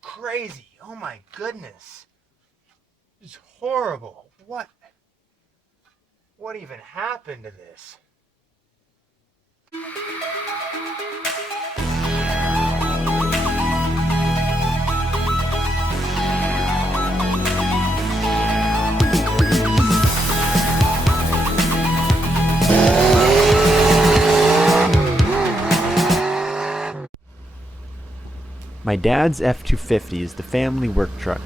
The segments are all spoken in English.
crazy. Oh my goodness. This is horrible. What even happened to this? My dad's F250 is the family work truck.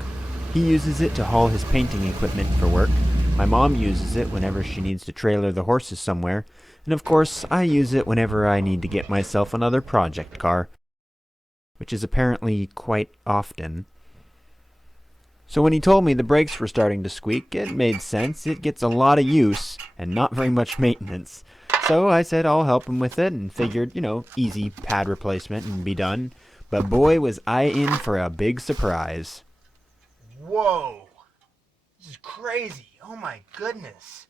He uses it to haul his painting equipment for work. My mom uses it whenever she needs to trailer the horses somewhere. And of course, I use it whenever I need to get myself another project car, which is apparently quite often. So when he told me the brakes were starting to squeak, it made sense. It gets a lot of use and not very much maintenance. So I said I'll help him with it and figured, easy pad replacement and be done. But boy, was I in for a big surprise. Whoa. This is crazy. Oh my goodness.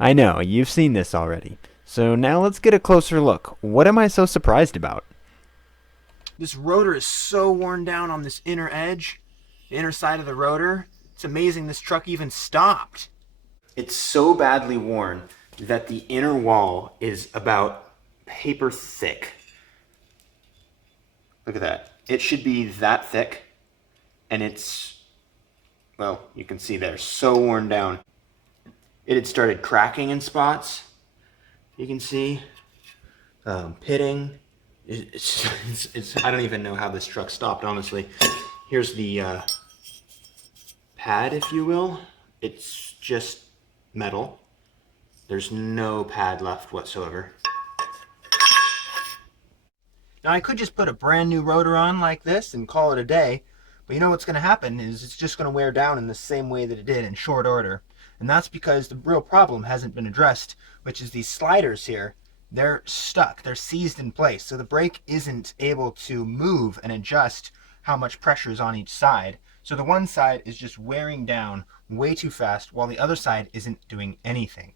I know, you've seen this already. So now let's get a closer look. What am I so surprised about? This rotor is so worn down on this inner edge, the inner side of the rotor. It's amazing this truck even stopped. It's so badly worn that the inner wall is about paper thick. Look at that. It should be that thick, and it's, well, you can see there, so worn down. It had started cracking in spots. You can see pitting. I don't even know how this truck stopped, honestly. Here's the pad, if you will. It's just metal. There's no pad left whatsoever. Now I could just put a brand new rotor on like this and call it a day, but you know what's going to happen is it's just going to wear down in the same way that it did in short order. And that's because the real problem hasn't been addressed, which is these sliders here. They're stuck, they're seized in place, so the brake isn't able to move and adjust how much pressure is on each side. So the one side is just wearing down way too fast while the other side isn't doing anything.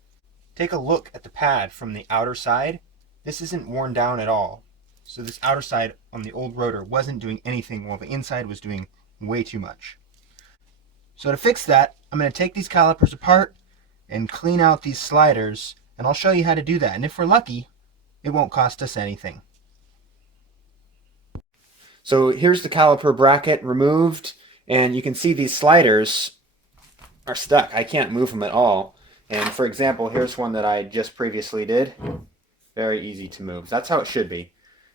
Take a look at the pad from the outer side. This isn't worn down at all. So this outer side on the old rotor wasn't doing anything while the inside was doing way too much. So to fix that, I'm going to take these calipers apart and clean out these sliders, and I'll show you how to do that. And if we're lucky, it won't cost us anything. So here's the caliper bracket removed, and you can see these sliders are stuck. I can't move them at all. And for example, here's one that I just previously did. Very easy to move. That's how it should be.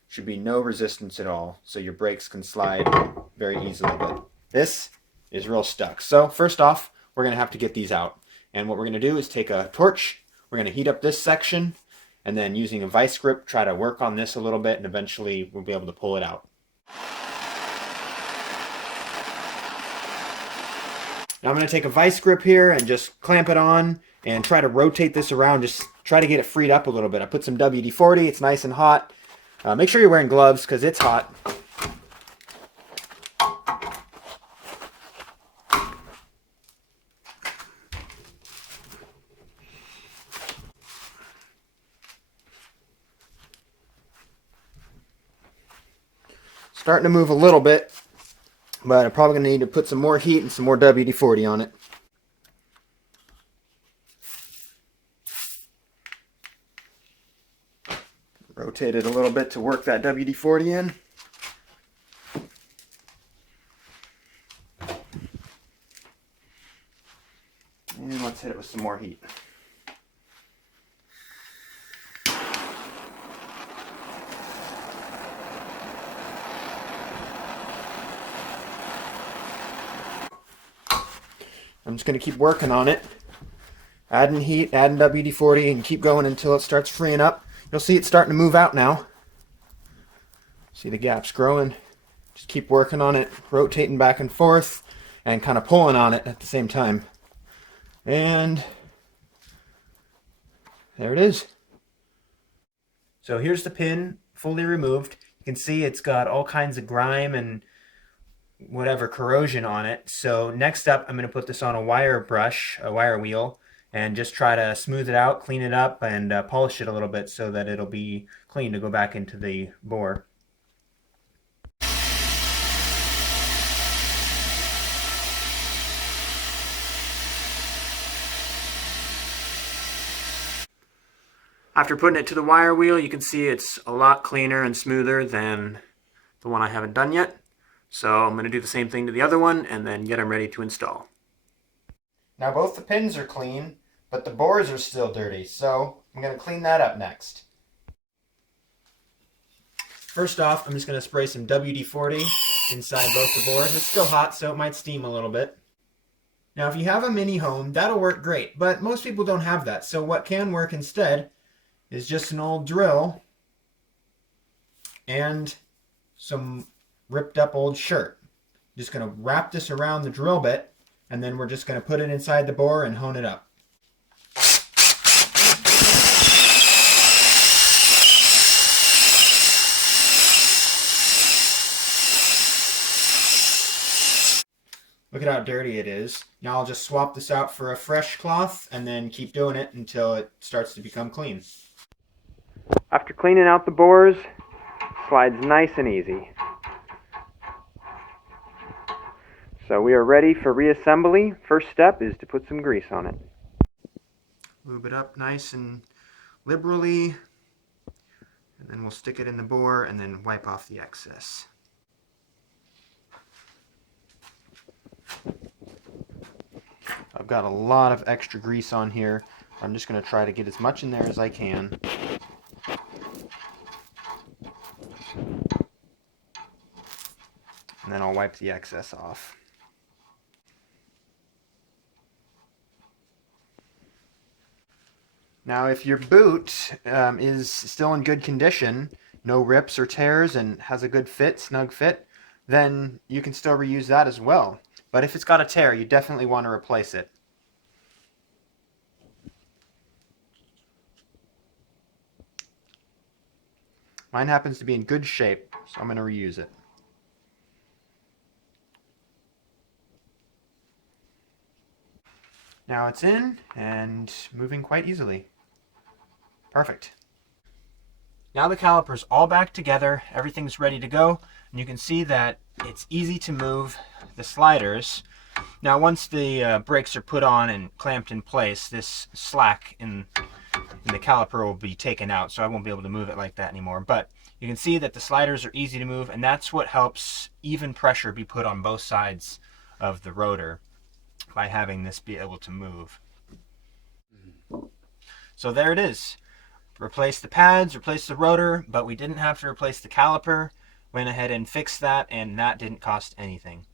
Should be no resistance at all, so your brakes can slide very easily. But this is real stuck. So first off, we're going to have to get these out. And what we're going to do is take a torch, we're going to heat up this section, and then using a vice grip, try to work on this a little bit, and eventually we'll be able to pull it out. Now I'm going to take a vice grip here and just clamp it on and try to rotate this around, just try to get it freed up a little bit. I put some WD-40, it's nice and hot. Make sure you're wearing gloves because it's hot. Starting to move a little bit, but I'm probably going to need to put some more heat and some more WD-40 on it. Rotate it a little bit to work that WD-40 in. And let's hit it with some more heat. I'm just going to keep working on it. Adding heat, adding WD-40, and keep going until it starts freeing up. You'll see it's starting to move out now. See the gaps growing. Just keep working on it, rotating back and forth, and kind of pulling on it at the same time. And there it is. So here's the pin, fully removed. You can see it's got all kinds of grime and whatever corrosion on it. So next up, I'm going to put this on a wire brush, a wire wheel, and just try to smooth it out, clean it up, and polish it a little bit so that it'll be clean to go back into the bore. After putting it to the wire wheel, you can see it's a lot cleaner and smoother than the one I haven't done yet. So I'm going to do the same thing to the other one and then get them ready to install. Now both the pins are clean, but the bores are still dirty, so I'm going to clean that up next. First off, I'm just going to spray some WD-40 inside both the bores. It's still hot, so it might steam a little bit. Now if you have a mini home, that'll work great, but most people don't have that, so what can work instead is just an old drill and some ripped up old shirt. Just going to wrap this around the drill bit, and then we're just going to put it inside the bore and hone it up. Look at how dirty it is. Now I'll just swap this out for a fresh cloth and then keep doing it until it starts to become clean. After cleaning out the bores, slides nice and easy. So we are ready for reassembly. First step is to put some grease on it. Lube it up nice and liberally, and then we'll stick it in the bore and then wipe off the excess. I've got a lot of extra grease on here. I'm just going to try to get as much in there as I can. And then I'll wipe the excess off. Now if your boot is still in good condition, no rips or tears, and has a good fit, snug fit, then you can still reuse that as well. But if it's got a tear, you definitely want to replace it. Mine happens to be in good shape, so I'm going to reuse it. Now it's in and moving quite easily. Perfect. Now the caliper's all back together, everything's ready to go, and you can see that it's easy to move the sliders. Now once the brakes are put on and clamped in place, this slack in the caliper will be taken out, so I won't be able to move it like that anymore. But you can see that the sliders are easy to move, and that's what helps even pressure be put on both sides of the rotor by having this be able to move. So there it is. Replace the pads, replace the rotor, but we didn't have to replace the caliper. Went ahead and fixed that, and that didn't cost anything.